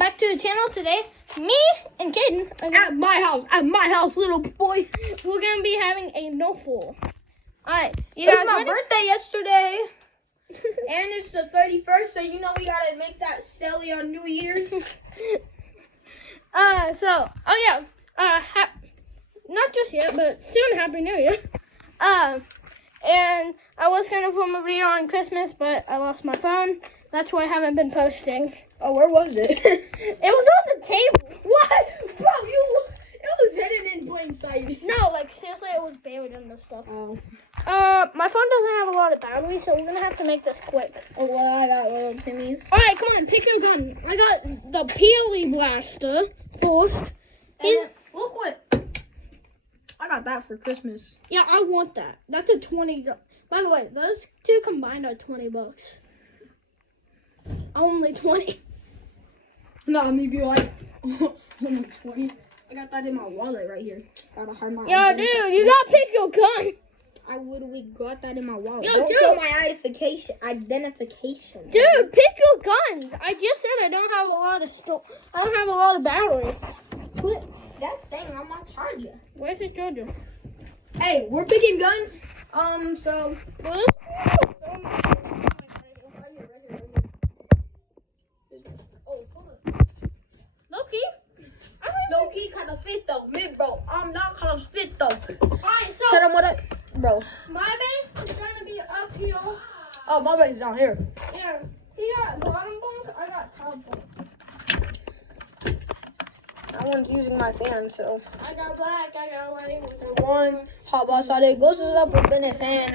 back to the channel. Today, me and Kaden at my house, little boy. We're gonna be having a no-fall. Alright, It was my birthday yesterday. And it's the 31st, so you know we gotta make that silly on New Year's. Not just yet, but soon, Happy New Year. And I was gonna film a video on Christmas, but I lost my phone. That's why I haven't been posting. Oh, where was it? It was on the table. What? Bro, it was hidden in plain sight. No, like seriously, it was buried in the stuff. Oh. My phone doesn't have a lot of battery, so we're gonna have to make this quick. Oh, well, I got little Timmy's. Alright, come on, pick your gun. I got the Peely Blaster first. Look what I got that for Christmas. Yeah, I want that. That's a 20. By the way, those two combined are $20. Only 20. No, maybe like almost 20. I got that in my wallet right here. Gotta hide my. Yo, dude, you gotta pick your gun. I literally got that in my wallet. Yo, don't dude. show my identification. Dude, pick your guns. I just said I don't have a lot of I don't have a lot of battery. Put that thing on my charger. Where's the charger? Hey, we're picking guns. So. Well, Loki? Loki kind of fit though, me bro. I'm not kind of fit though. Alright, so Tell him what bro. my base is gonna be up here. Oh, my base down here. Yeah, he got bottom bunk, I got top bunk. That one's using my fan, so. I got black, I got white. One hot box out there goes up with in his hand.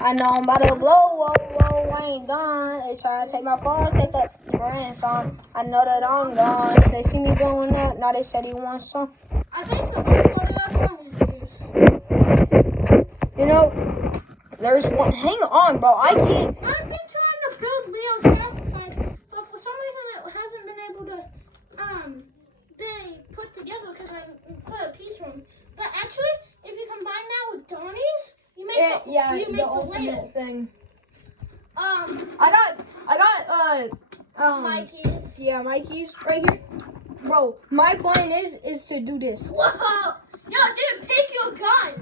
I know I'm about to blow. Whoa, whoa, I ain't done. They try to take my phone, take that brand song. I know that I'm gone. They see me going up. Now they said he wants some. I think the best part of that one is juice. You know, there's one. Hang on, bro. I can't. I've been trying to build Leo's stuff, but for some reason it hasn't been able to be put together because I put a piece from. But actually, if you combine that with Donnie's, you make you make the ultimate thing. I got Mikey's. Yeah, Mikey's right here. Bro, my plan is to do this. Whoa! Yo, dude, pick your gun.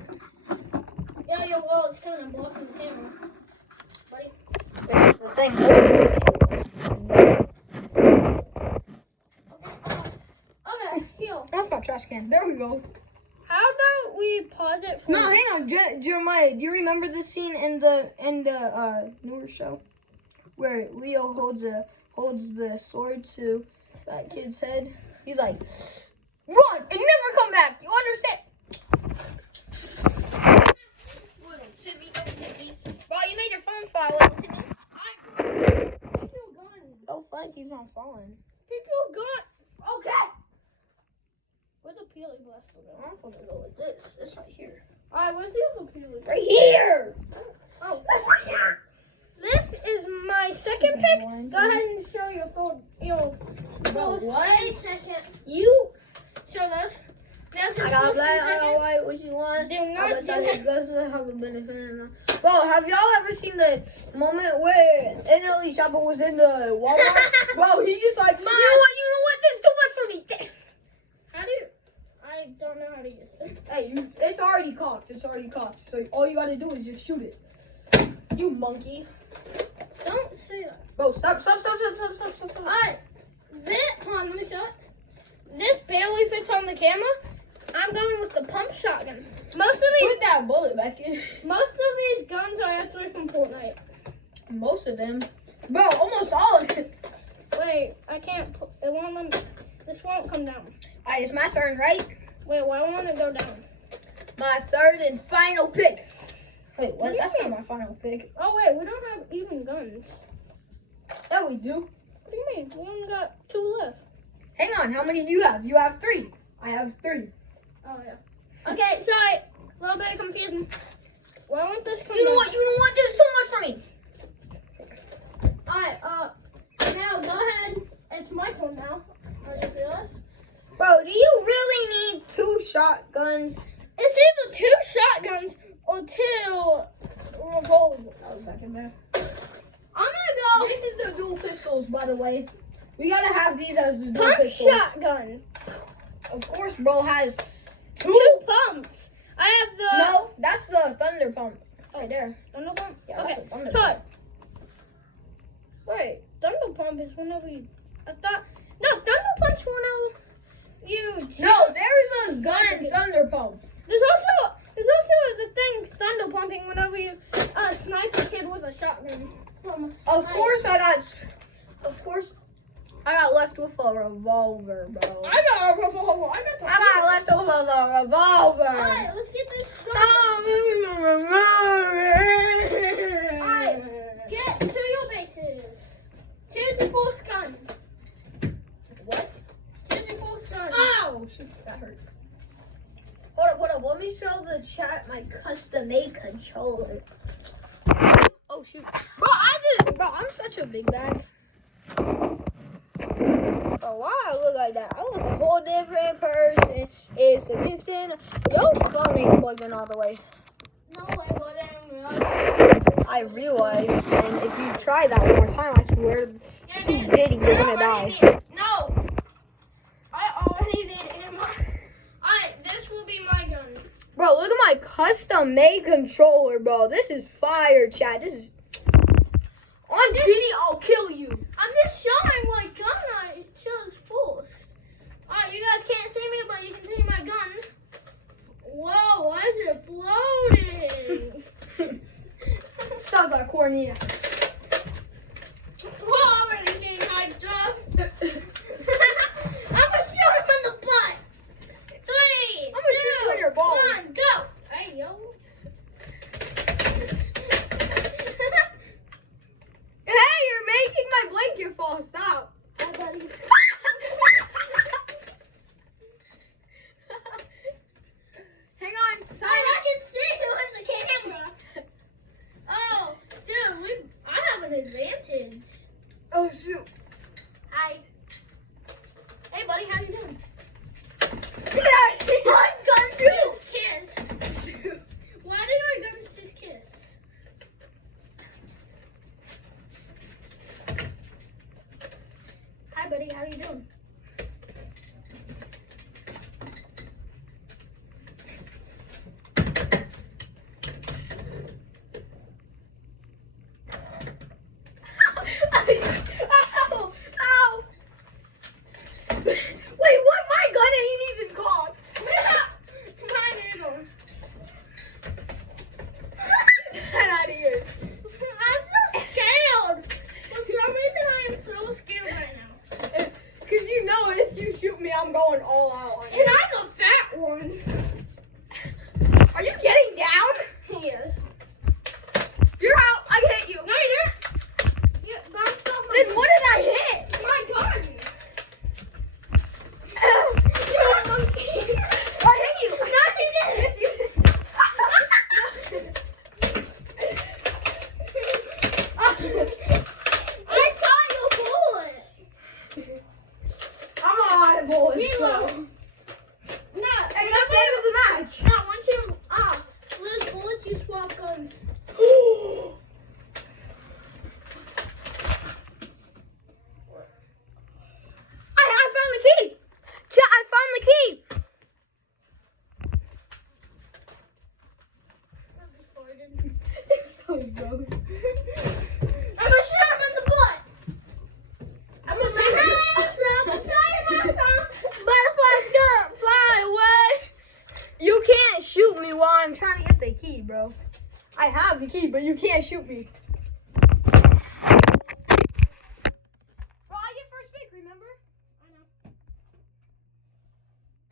Yeah, your wall is kind of blocking the camera. Buddy. This is the thing. Okay, heal. That's my trash can. There we go. How about we pause it for... No, hang on, Jeremiah. Do you remember this scene in the newer show where Leo holds the sword to that kid's head? He's like, run and never come back. You understand? Little Timmy, bro, you made your phone fall, little Timmy. Pick your gun. Oh, fun keeps on falling. Pick your gun. Okay. Where's the Peely Blaster go? I'm gonna go with this. This right here. Alright, where's the other Peely? Right here. Oh, That's right here. this is my second pick. Go ahead and show your phone. Bro, what? Second. You. Show this. I got black, I got white. What you want? Do not do that. Bro, have y'all ever seen the moment where NLE Shopper was in the Walmart? Bro, he just like, you know what? This is too much for me. How do you... I don't know how to use it. Hey, it's already cocked. It's already cocked. So all you gotta do is just shoot it. You monkey. Don't say that. Bro, stop. Alright. Hold on, let me show it. This barely fits on the camera. I'm going with the pump shotgun. Most of Put that bullet back in. Most of these guns are actually from Fortnite. Most of them. Bro, almost all of them. Wait, I can't put... It won't let me... This won't come down. Alright, it's my turn, right? Wait, why won't it go down? My third and final pick. Wait, What do you that's mean? not my final pick. Oh, wait, we don't have even guns. Yeah, we do. What do you mean? We only got 2 left. Hang on, how many do you have? You have 3. I have 3. Oh, yeah. Okay, sorry. A little bit confusing. Why won't this come You know down? what? This is too much for me. Alright, now go ahead. It's my turn now. Are you fearless? Bro, do you really need 2 shotguns? It's either 2 shotguns or 2 revolvers. I was back in there. I'm gonna go. This is the dual pistols, by the way. We gotta have these as the dual Pump pistols. shotgun. Of course, bro has Two pumps. I have the. No, that's the thunder pump. Right there. Thunder pump? Yeah, Okay. that's a thunder So. pump. Wait. Thunder pump is whenever you. I thought. No, thunder pump's whenever you. No, there's a gun thunder pump. There's also the thing thunder pumping whenever you snipe a kid with a shotgun. Of course I got left with a revolver, bro. I got a revolver. I got left with a revolver. Alright, let's get this going. Alright, get to your bases. Choose your first gun. What? Choose your first gun. Oh, shit, that hurt. Hold up. Let me show the chat my custom-made controller. Oh, shoot. Bro, I'm such a big bag. Oh, why I look like that? I look a whole different person. It's a different. Your phone ain't plugged in all the way. No, it wouldn't. I realize, and if you try that one more time, I swear to you, Diddy, you're gonna die. No. I already did ammo. Alright, this will be my gun. Bro, look at my custom-made controller, bro. This is fire, chat. This is... On Diddy, I'll kill you. I'm just showing what gun I chose first. Alright, you guys can't see me, but you can see my gun. Whoa, why is it floating? Stop that cornea. We're already getting hyped up. I'm gonna shoot him in the butt. 3, I'm gonna shoot you in your balls. 1, go. Hey, yo. Hey, you're making my blanket fall. Stop. Hi, buddy. Hang on. I can see you in the camera. Oh, dude, I have an advantage. Oh, shoot. Hi. Hey, buddy, how you doing? Get out of here. Our guns just kiss. Why did our guns just kiss? Hi, buddy, how you doing? Ow! Ow! Wait, what? My gun ain't even cocked. Mine is on. Get out of here. I'm so scared. For some reason, I am so scared right now. Because you know if you shoot me, I'm going all out on you. And I'm the fat one. Are you getting down? Yes. You're out. I hit you. No, you didn't. You bounced off my Then what did I hit? My gun. You're a monkey. I hit you. No, you didn't. Yes, you did. I saw your bullet. I'm out of bullets. Reload. So. No, Hey, that's the end of the match. no, once you lose bullets, you swap guns. I found the key. Chat, I found the key. It's so gross. I'm gonna shoot him in the butt. I'm gonna say, hey, butterflies don't fly away. You can't shoot me while I'm trying to get the key, bro. I have the key, but you can't shoot me. Bro, I get first pick, remember? I know.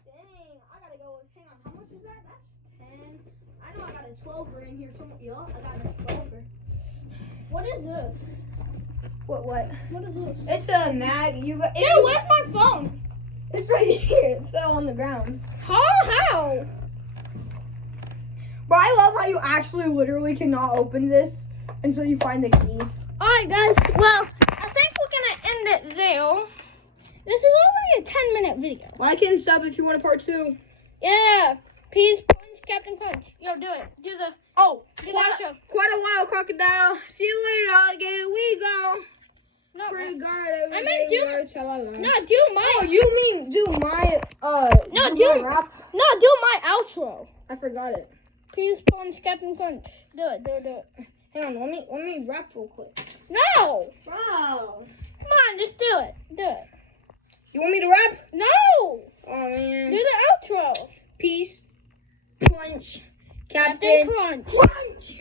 Dang, I gotta go. Hang on, how much is that? That's 10. I know I got a 12er in here. I got a 12er. What is this? What? What is this? It's a mag. Dude, where's my phone? It's right here. It fell on the ground. How? But I love how you actually literally cannot open this until you find the key. Alright, guys. Well, I think we're gonna end it there. This is already a 10-minute video. Like and sub if you want a part 2. Yeah. Peace, punch, Captain Punch. Yo, do it. Do the Oh, do that show. quite a while, crocodile. See you later, alligator. We go. Not Pray rap. God every I day meant do. words how I love. No, do my. Oh, you mean do my No, do my rap? No, do my outro. I forgot it. Peace, punch, Captain Crunch. Do it. Hang on, let me rap real quick. No. Bro. Come on, just do it. You want me to rap? No. Oh man. Do the outro. Peace, punch, Captain Captain Crunch. Crunch.